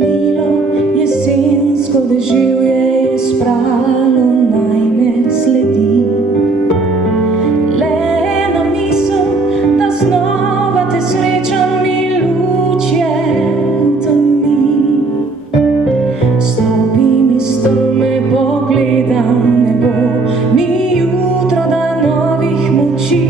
minilo, jesensko deževje je spralo najine sledi. Le ena misel, da znova te srečam, mi luč je v temi. Stopim iz teme, pogledam nebo, ni jutro, da novih moči.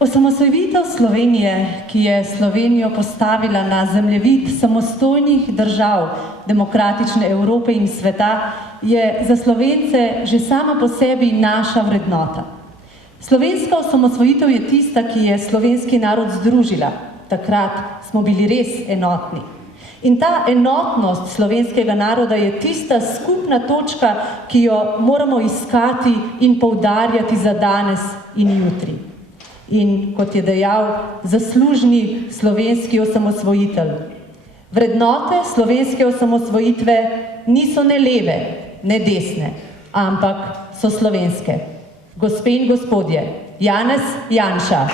Osamosvojitev Slovenije, ki je Slovenijo postavila na zemljevid samostojnih držav demokratične Evrope in sveta, je za Slovence že sama po sebi naša vrednota. Slovenska osamosvojitev je tista, ki je slovenski narod združila. Takrat smo bili res enotni. In ta enotnost slovenskega naroda je tista skupna točka, ki jo moramo iskati in poudarjati za danes in jutri. In, kot je dejal zaslužni slovenski osamosvojitelj, vrednote slovenske osamosvojitve niso ne leve, ne desne, ampak so slovenske. Gospe in gospodje, Janez Janša.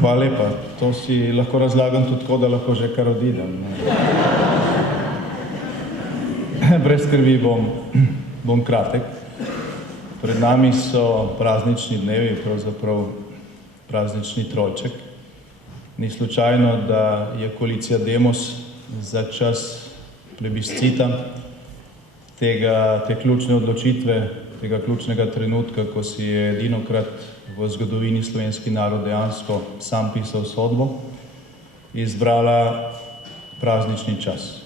Hvala lepa. To si lahko razlagam tudi tako, da lahko že kar odidem. Brez skrbi bom kratek. Pred nami so praznični dnevi, pravzaprav praznični trojček. Ni slučajno, da je koalicija Demos za čas plebiscita te ključne odločitve, tega ključnega trenutka, ko si je edinokrat v zgodovini slovenski narod dejansko sam pisal sodbo, izbrala praznični čas.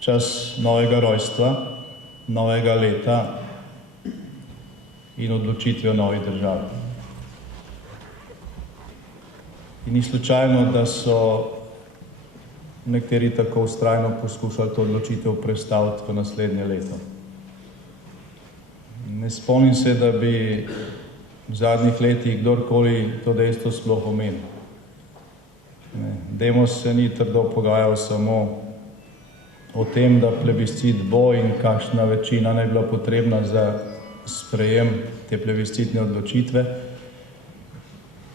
Čas novega rojstva, novega leta in odločitve o novi državi. In ni slučajno, da so nekateri tako vztrajno poskušali to odločitev prestaviti v naslednje leto. Ne spomnim se, da bi v zadnjih letih kdorkoli to dejstvo sploh omenil. Demos se ni trdo pogajal samo o tem, da plebiscit bo in kakšna večina ne bila potrebna za sprejem te plebiscitne odločitve,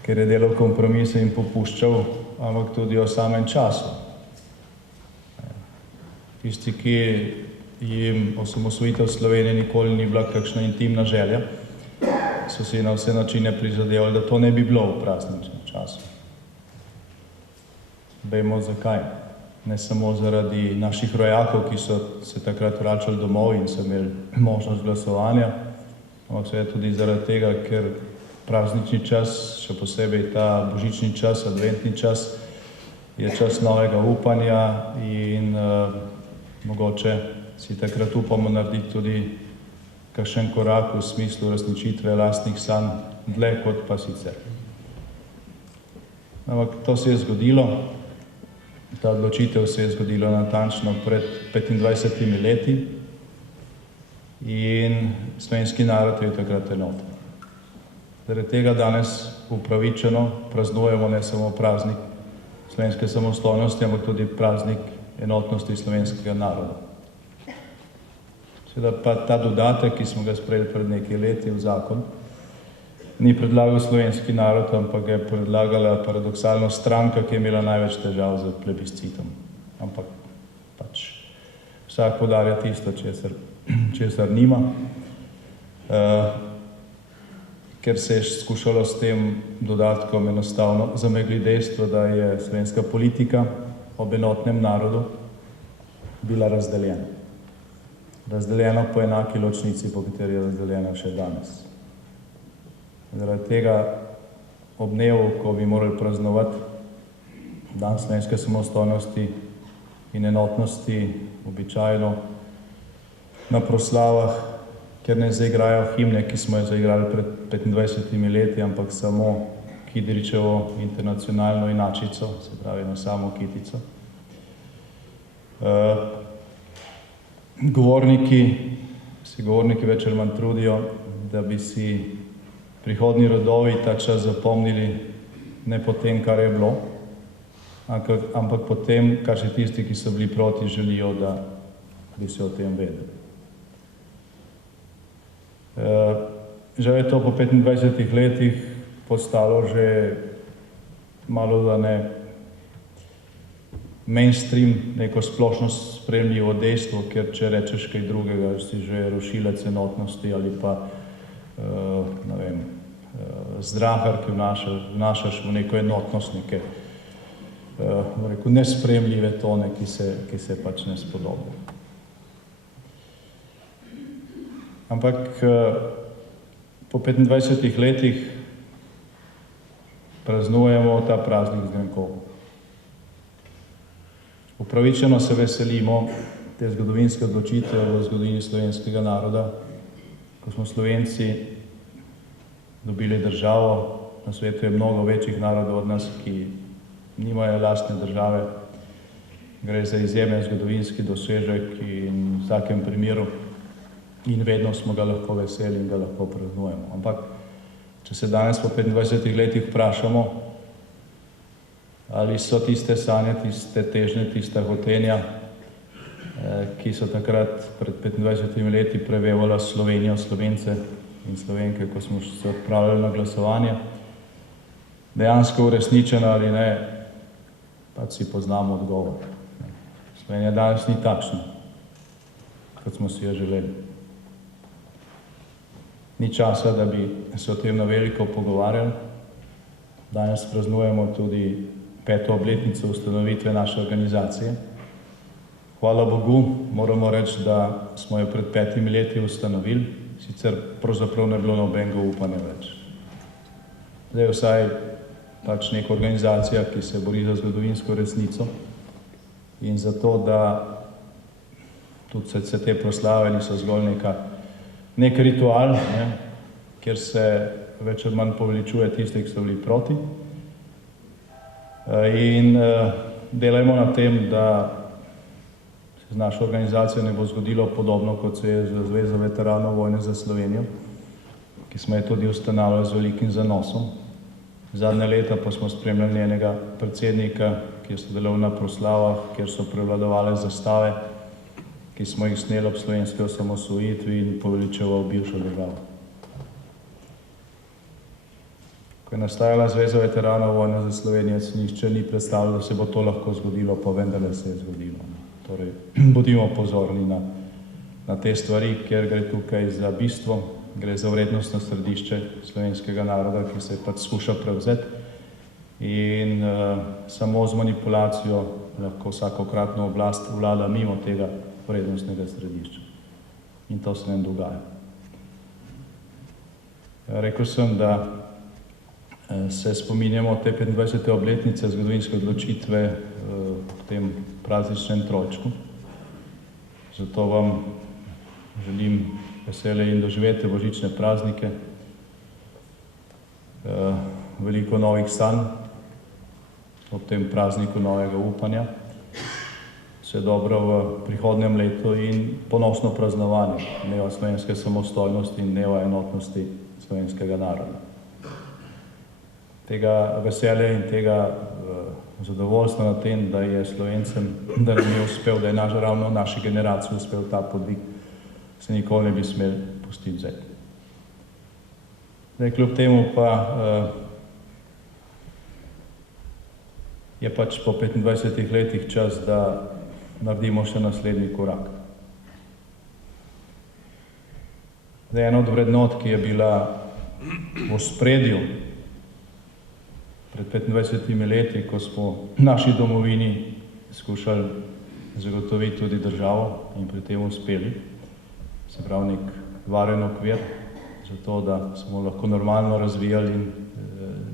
ker je delal kompromise in popuščal, ampak tudi o samem času. Tisti, ki jim osamosvojitev Slovenije nikoli ni bila kakšna intimna želja, so si na vse načine prizadevali, da to ne bi bilo v prazničnem času. Vemo zakaj. Ne samo zaradi naših rojakov, ki so se takrat vračali domov in so imeli možnost glasovanja, ampak seveda tudi zaradi tega, ker praznični čas, še posebej ta božični čas, adventni čas, je čas novega upanja in mogoče si takrat upamo narediti tudi kakšen korak v smislu uresničitve lastnih sanj dlje kot pa sicer. Ampak to se je zgodilo, ta odločitev se je zgodila natančno pred 25 leti in slovenski narod je takrat enoten. Zaradi tega danes upravičeno praznujemo ne samo praznik slovenske samostojnosti, ampak tudi praznik enotnosti slovenskega naroda. Seveda pa ta dodatek, ki smo ga sprejeli pred nekaj leti v zakon, ni predlagal slovenski narod, ampak ga je predlagala paradoksalno stranka, ki je imela največ težav z plebiscitom. Ampak pač vsak poudarja tisto, česar nima. Ker se je skušalo s tem dodatkom enostavno zamegliti dejstvo, da je slovenska politika ob enotnem narodu bila razdeljena. Razdeljena po enaki ločnici, po kateri je razdeljena še danes. Zaradi tega ob dnevu, ko bi morali praznovati dan slovenske samostojnosti in enotnosti, običajno na proslavah, ker ne zaigrajo himne, ki smo jo zaigrali pred 25 leti, ampak samo Kidričevo internacionalno inačico, se pravi na samo kitico. Govorniki več ali manj trudijo, da bi si prihodnji rodovi ta čas zapomnili ne po tem, kar je bilo, ampak po tem, kar še tisti, ki so bili proti, želijo, da bi se o tem vedeli. Žal je to po 25 letih postalo že malo da ne mainstream, neko splošno sprejemljivo dejstvo, ker če rečeš kaj drugega, si že rušilec enotnosti ali pa zdrahar, ki vnašaš v neko enotnost, neke nesprejemljive tone, ki se pač ne spodobijo. Ampak po 25 letih praznujemo ta praznik zgrankov. Upravičeno se veselimo te zgodovinske odločitve v zgodovini slovenskega naroda, ko smo Slovenci dobili državo. Na svetu je mnogo večjih narodov od nas, ki nimajo lastne države. Gre za izjemen zgodovinski dosežek in v vsakem primeru in vedno smo ga lahko veseli in ga lahko praznujemo. Ampak, če se danes po 25 letih vprašamo, ali so tiste sanje, tiste težnje, tista hotenja, ki so takrat pred 25 leti prevevala Slovenijo, Slovence in Slovenke, ko smo se odpravljali na glasovanje, dejansko uresničena ali ne, pač si poznamo odgovor. Slovenija danes ni takšna, kot smo si jo želeli. Ni časa, da bi se o tem na veliko pogovarjali. Danes praznujemo tudi 5. obletnico ustanovitve naše organizacije. Hvala Bogu, moramo reči, da smo jo pred 5 leti ustanovili, sicer pravzaprav ne bilo nobenega upanja več. Zdaj je vsaj pač neka organizacija, ki se bori za zgodovinsko resnico in za to, da tudi se te proslave niso zgolj nek ritual, kjer se več ali manj poveličuje tiste, ki so bili proti. In delajmo na tem, da se z našo organizacijo ne bo zgodilo podobno, kot se je z Zvezo veteranov vojne za Slovenijo, ki smo jo tudi ustanavljali z velikim zanosom. Zadnje leta pa smo spremljali njenega predsednika, ki je sodeloval na proslavah, kjer so prevladovale zastave, ki smo jih sneli ob slovenski osamosvojitvi in poveličeval bivšo državo. Ko je nastajala Zveza veteranov vojne za Slovenijo, si nihče ni predstavljal, da se bo to lahko zgodilo, pa vendarle se je zgodilo. Torej, bodimo pozorni na te stvari, ker gre tukaj za bistvo, gre za vrednostno središče slovenskega naroda, ki se pač skuša prevzeti in samo z manipulacijo lahko vsakokratno oblast vlada mimo tega vrednostnega središča. In to se nam dogaja. Rekel sem, da se spominjamo te 25. obletnice zgodovinske odločitve v tem prazničnem trojčku. Zato vam želim veselje in doživete božične praznike, veliko novih sanj ob tem prazniku novega upanja, vse dobro v prihodnjem letu in ponosno praznovanje dneva slovenske samostojnosti in dneva enotnosti slovenskega naroda. Tega veselja in tega zadovoljstva na tem, da je Slovencem, da nam je uspel, da je ravno naši generaciji uspel ta podvig, se nikoli ne bi smeli pustiti vzeti. Zdaj, kljub temu pa je pač po 25 letih čas, da naredimo še naslednji korak. Zdaj, ena od vrednot, ki je bila v ospredju pred 25 leti, ko smo naši domovini skušali zagotoviti tudi državo in pri tem uspeli, se pravi nek varen okvir, zato da smo lahko normalno razvijali in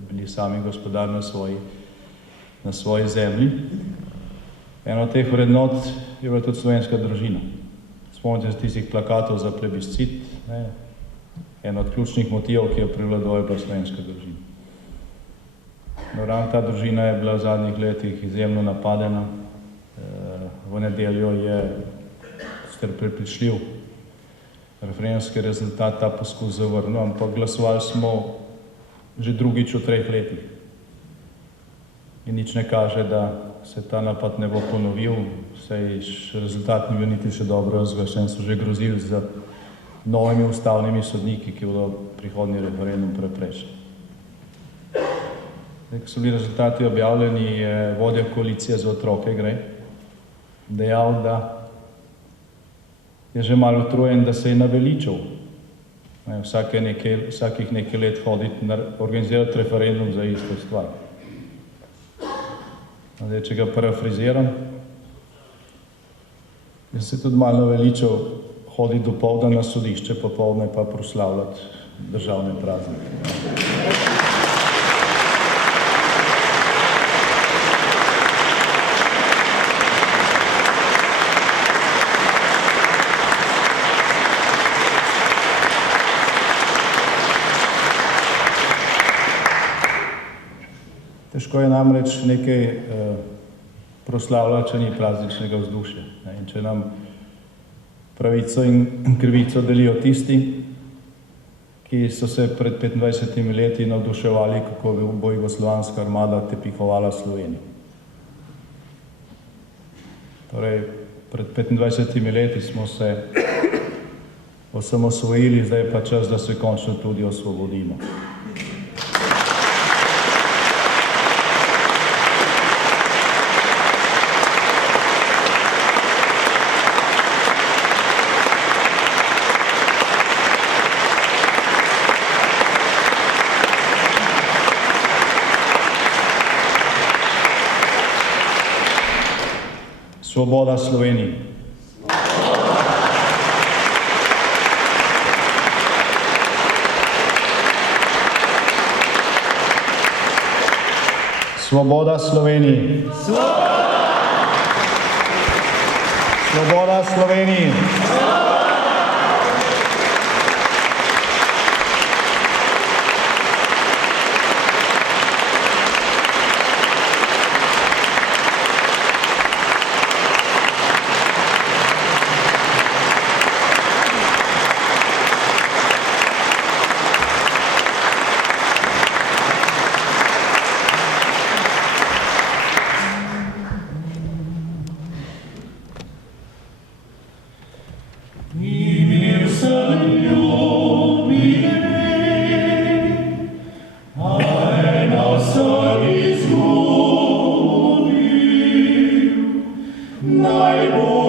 bili sami gospodar na svoji zemlji. Eno od teh vrednot je bila tudi slovenska družina. Spomnite se tistih plakatov za plebiscit, eno od ključnih motivov, ki jo prevladuje, je bila slovenska družina. Ravno ta družina je bila v zadnjih letih izjemno napadena. V nedeljo je sicer prepričljiv referendumski rezultat ta poskus zavrnil, ampak glasovali smo že drugič v 3 letih. In nič ne kaže, da se ta napad ne bo ponovil, saj rezultat ni bil niti še dobro razglašen, so že grozili z novimi ustavnimi sodniki, ki bodo prihodnji referendum preprečili. Ko so bili rezultati objavljeni, je vodja koalicije Za otroke gre dejal, da je že malo utrujen, da se je naveličal vsakih nekaj let hoditi, organizirati referendum za isto stvar. Zdaj, če ga parafraziram, je se tudi malo naveličal hoditi dopoldan na sodišče, popoldne pa proslavljati državne praznike. Težko je namreč nekaj proslavljati, če ni prazničnega vzdušja. In če nam pravico in krivico delijo tisti, ki so se pred 25 leti navduševali, kako bo jugoslovanska armada tepihovala Slovenijo. Torej, pred 25 leti smo se osamosvojili, zdaj je pa čas, da se končno tudi osvobodimo. Svoboda Sloveniji. Svoboda Sloveniji. Svoboda Sloveniji. Naj bo